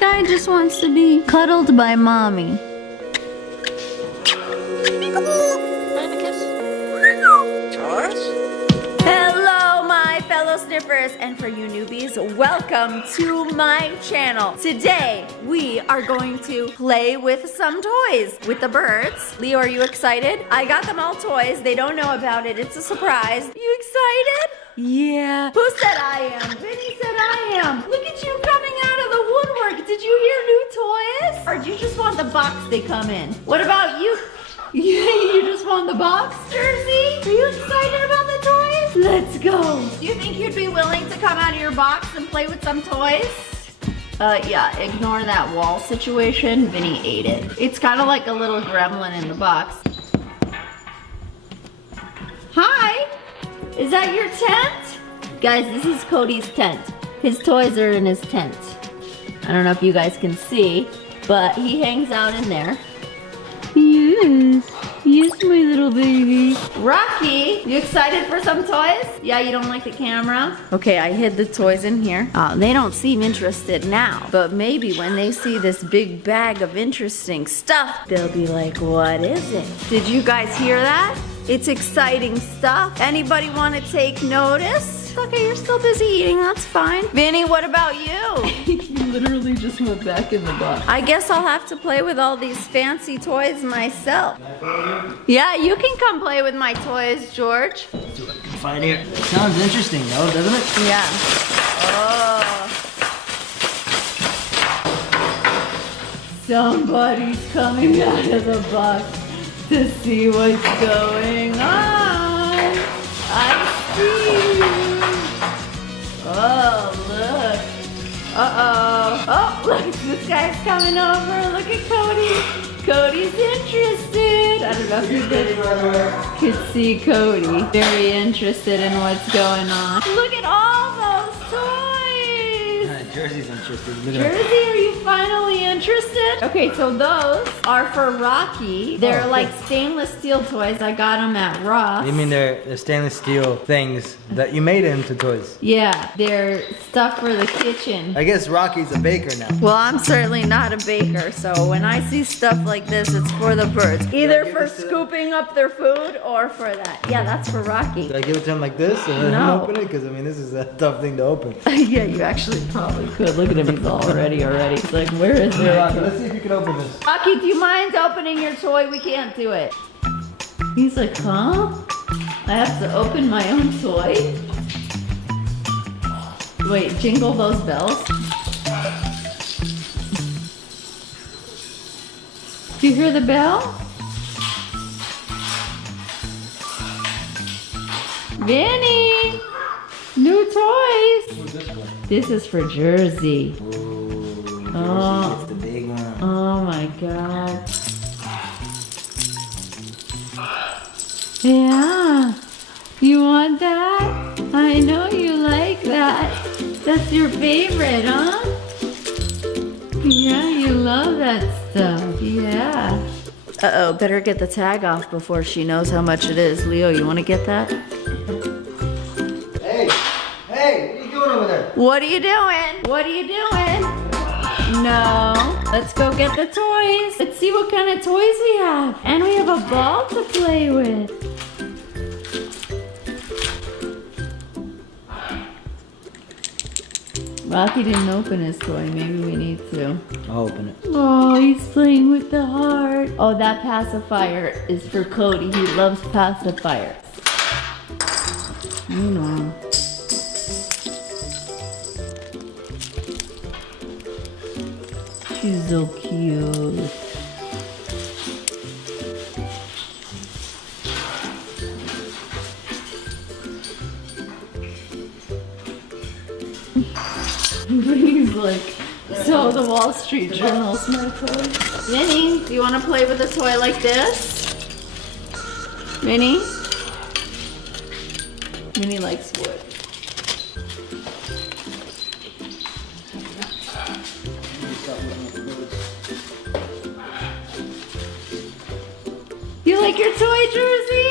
guy just wants to be cuddled by mommy. Hello, my fellow sniffers, and for you newbies, welcome to my channel. Today, we are going to play with some toys with the birds. Leo, are you excited? I got them all toys. They don't know about it. It's a surprise. You excited? Yeah. Who said I am? Vinny said I am. Look at you coming out of the woodwork. Did you hear new toys? Or do you just want the box they come in? What about you? You just want the box, Jersey? Are you excited about the toys? Let's go. Do you think you'd be willing to come out of your box and play with some toys? Yeah, ignore that wall situation. Vinny ate it. It's kind of like a little gremlin in the box. Hi, is that your tent? Guys, this is Cody's tent. His toys are in his tent. I don't know if you guys can see, but he hangs out in there. Yes, my little baby. Rocky, you excited for some toys? Yeah, you don't like the camera? Okay, I hid the toys in here. They don't seem interested now, but maybe when they see this big bag of interesting stuff, they'll be like, what is it? Did you guys hear that? It's exciting stuff. Anybody want to take notice? Okay, you're still busy eating, that's fine. Vinny, what about you? You literally just went back in the box. I guess I'll have to play with all these fancy toys myself. Yeah, you can come play with my toys, George. Let's see what I can find here. Sounds interesting though, doesn't it? Yeah. Oh. Somebody's coming out of the box to see what's going on. I see you. Oh, look. Uh-oh. Oh, look, this guy's coming over. Look at Cody. Cody's interested. I don't know if you guys could see Cody. Very interested in what's going on. Look at all those toys. Jersey's interested. Look at Jersey, are you finally interested? Okay, so those are for Rocky. They're like stainless steel toys. I got them at Ross. You mean they're stainless steel things that you made into toys? Yeah, they're stuff for the kitchen. I guess Rocky's a baker now. Well, I'm certainly not a baker, so when I see stuff like this, it's for the birds. Either for scooping up their food or for that. Yeah, that's for Rocky. Did I give it to him like this and let him open it? Because I mean, this is a tough thing to open. Yeah, you actually probably could. Look at him, he's all ready already. He's like, where is it? Rocky, let's see if you can open this. Rocky, do you mind opening your toy? We can't do it. He's like, huh? I have to open my own toy? Wait, jingle those bells. Do you hear the bell? Vinny! New toys! What's this one? This is for Jersey. Ooh, Oh. it's the big one. Oh my god. Yeah. You want that? I know you like that. That's your favorite, huh? Yeah, you love that stuff. Yeah. Uh-oh, better get the tag off before she knows how much it is. Leo, you want to get that? Hey, what are you doing over there? What are you doing? What are you doing? No. Let's go get the toys. Let's see what kind of toys we have. And we have a ball to play with. Rocky didn't open his toy. Maybe we need to. I'll open it. Oh, he's playing with the heart. Oh, that pacifier is for Cody. He loves pacifiers. You know. She's so cute. Vinny's like, so the Wall Street Journal's my toy. Vinny, do you want to play with a toy like this? Vinny? Vinny likes wood. You like your toy, Jersey?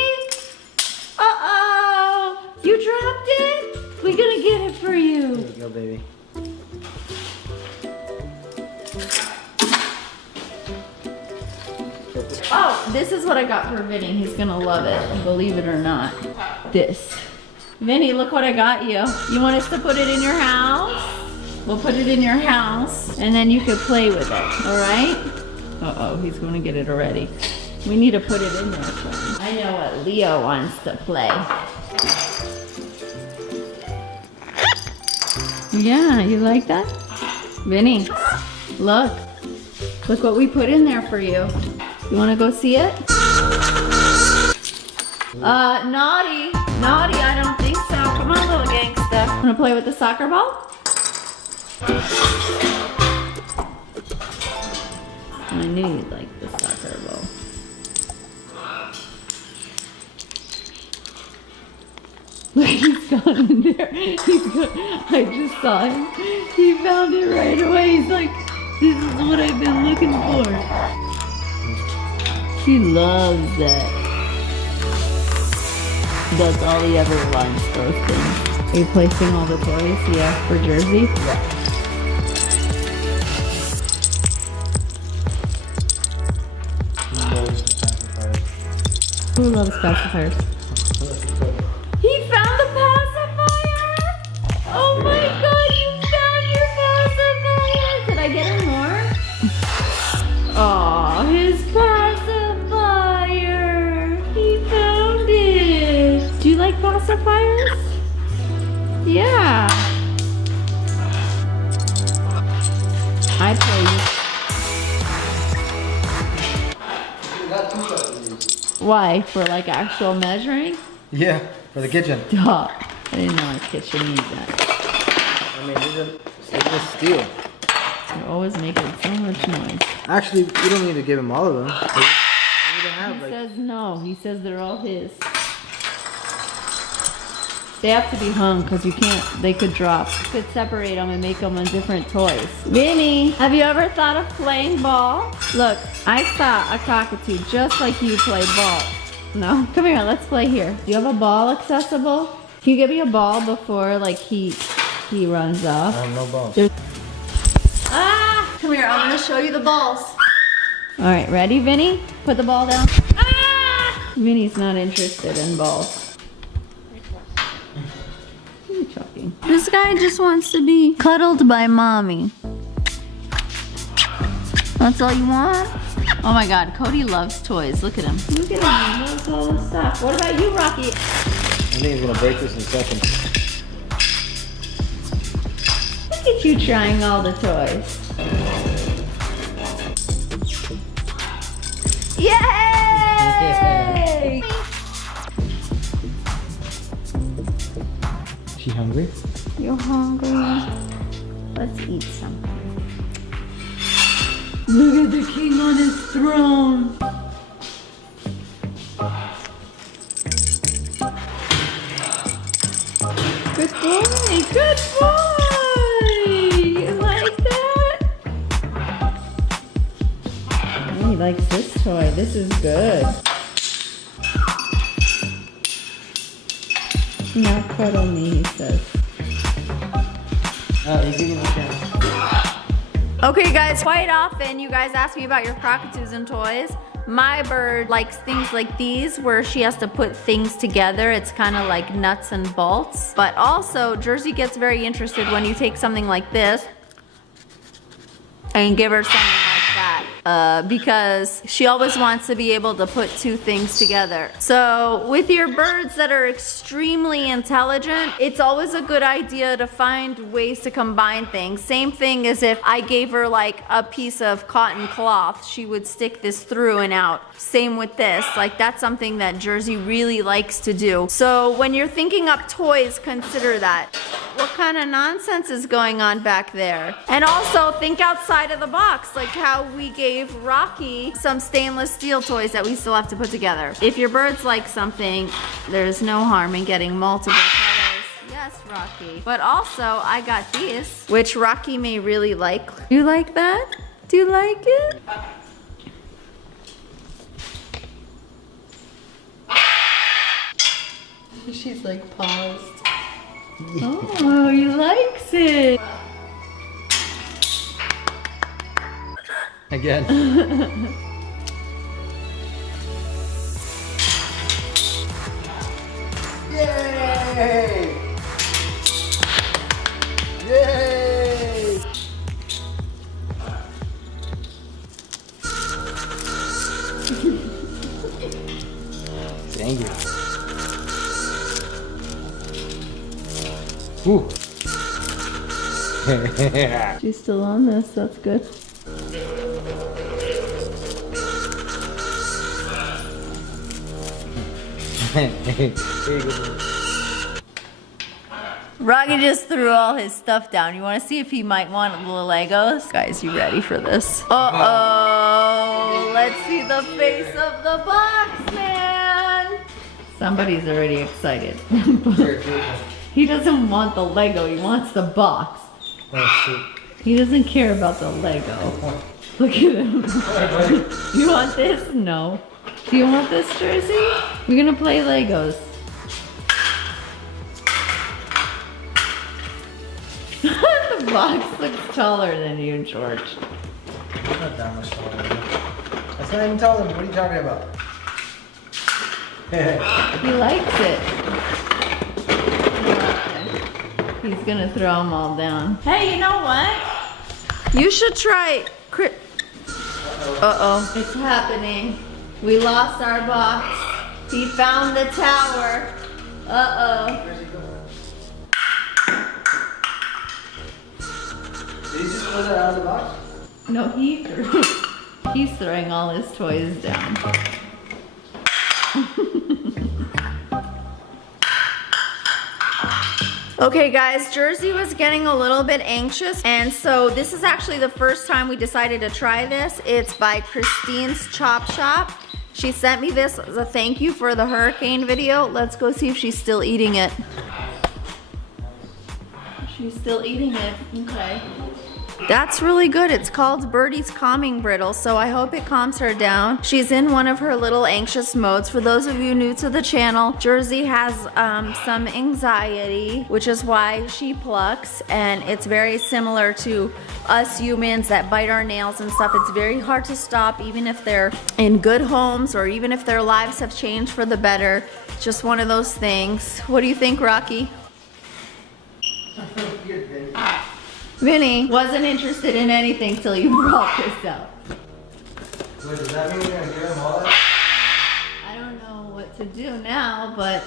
Uh-oh! You dropped it? We're gonna get it for you. There you go, baby. Oh, this is what I got for Vinny. He's gonna love it, believe it or not. This. Vinny, look what I got you. You want us to put it in your house? We'll put it in your house, and then you can play with it, all right? Uh-oh, he's gonna get it already. We need to put it in there for him. I know what Leo wants to play. Yeah, you like that? Vinny, look. Look what we put in there for you. You wanna go see it? Naughty. Naughty, I don't think so. Come on, little gangsta. Wanna play with the soccer ball? I knew you'd like the soccer ball. He's gone in there. I just saw him. He found it right away. He's like, this is what I've been looking for. He loves it. That's all he ever wants, those things. Are you placing all the toys he asked for Jersey? Yeah. Who loves pacifiers? He found the pacifier! Oh my god, you found your pacifier! Did I get him more? Aw, his pacifier! He found it! Do you like pacifiers? Yeah. I play. Why? For like actual measuring? Yeah, for the kitchen. Duh. I didn't know a kitchen needs that. I mean, these are steel. You're always making so much noise. Actually, you don't need to give him all of them. He says no. He says they're all his. They have to be hung because you can't, they could drop. You could separate them and make them on different toys. Vinny, have you ever thought of playing ball? Look, I saw a cockatoo just like you played ball. No? Come here, let's play here. Do you have a ball accessible? Can you give me a ball before like he runs off? I have no balls. Ah! Come here, I'm gonna show you the balls. All right, ready, Vinny? Put the ball down. Ah! Vinny's not interested in balls. This guy just wants to be cuddled by mommy. That's all you want? Oh my god, Cody loves toys. Look at him. Look at him, he loves all this stuff. What about you, Rocky? I think he's gonna break this in seconds. Look at you trying all the toys. Yay! Is she hungry? You're hungry? Let's eat something. Look at the king on his throne. Good boy, good boy. You like that? Oh, he likes this toy. This is good. Now cuddle me, he says. He's eating the can. Okay guys, quite often you guys ask me about your cockatoos and toys. My bird likes things like these where she has to put things together. It's kind of like nuts and bolts. But also, Jersey gets very interested when you take something like this and give her something like that. Because she always wants to be able to put two things together. So with your birds that are extremely intelligent, it's always a good idea to find ways to combine things. Same thing as if I gave her like a piece of cotton cloth, she would stick this through and out. Same with this, like that's something that Jersey really likes to do. So when you're thinking up toys, consider that. What kind of nonsense is going on back there? And also think outside of the box, like how we gave Rocky some stainless steel toys that we still have to put together. If your birds like something, there's no harm in getting multiple colors. Yes, Rocky. But also, I got these, which Rocky may really like. You like that? Do you like it? She's like paused. Oh, he likes it. Again. Yay! Yay! Thank you. Ooh. She's still on this, that's good. Rocky just threw all his stuff down. You want to see if he might want little Legos? Guys, you ready for this? Uh-oh. Let's see the face of the box, man. Somebody's already excited. He doesn't want the Lego, he wants the box. Oh, shoot. He doesn't care about the Lego. Look at him. You want this? No. Do you want this, Jersey? We're gonna play Legos. The box looks taller than you, George. Not that much taller. That's not even taller. What are you talking about? He likes it. He's gonna throw them all down. Hey, you know what? You should try. Uh-oh, it's happening. We lost our box. He found the tower. Uh-oh. Did you just pull that out of the box? No, he's throwing all his toys down. Okay guys, Jersey was getting a little bit anxious, and so this is actually the first time we decided to try this. It's by Christine's Chop Shop. She sent me this as a thank you for the hurricane video. Let's go see if she's still eating it. She's still eating it, okay. That's really good. It's called Birdie's Calming Brittle, so I hope it calms her down. She's in one of her little anxious modes. For those of you new to the channel, Jersey has some anxiety, which is why she plucks, and it's very similar to us humans that bite our nails and stuff. It's very hard to stop, even if they're in good homes or even if their lives have changed for the better. It's just one of those things. What do you think, Rocky? Vinny wasn't interested in anything till you brought this up. Wait, does that mean you're gonna give him all that? I don't know what to do now, but...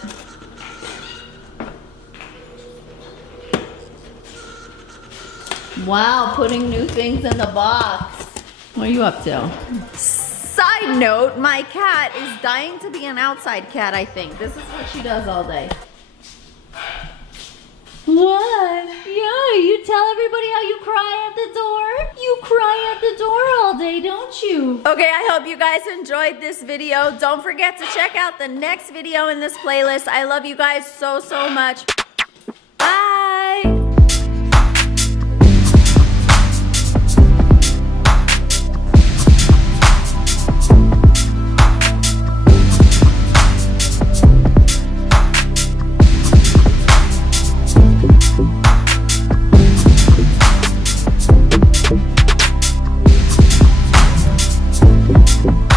Wow, putting new things in the box. What are you up to? Side note, my cat is dying to be an outside cat, I think. This is what she does all day. What? Yeah, you tell everybody how you cry at the door. You cry at the door all day, don't you? Okay, I hope you guys enjoyed this video. Don't forget to check out the next video in this playlist. I love you guys so, so much. Bye. We'll be right back.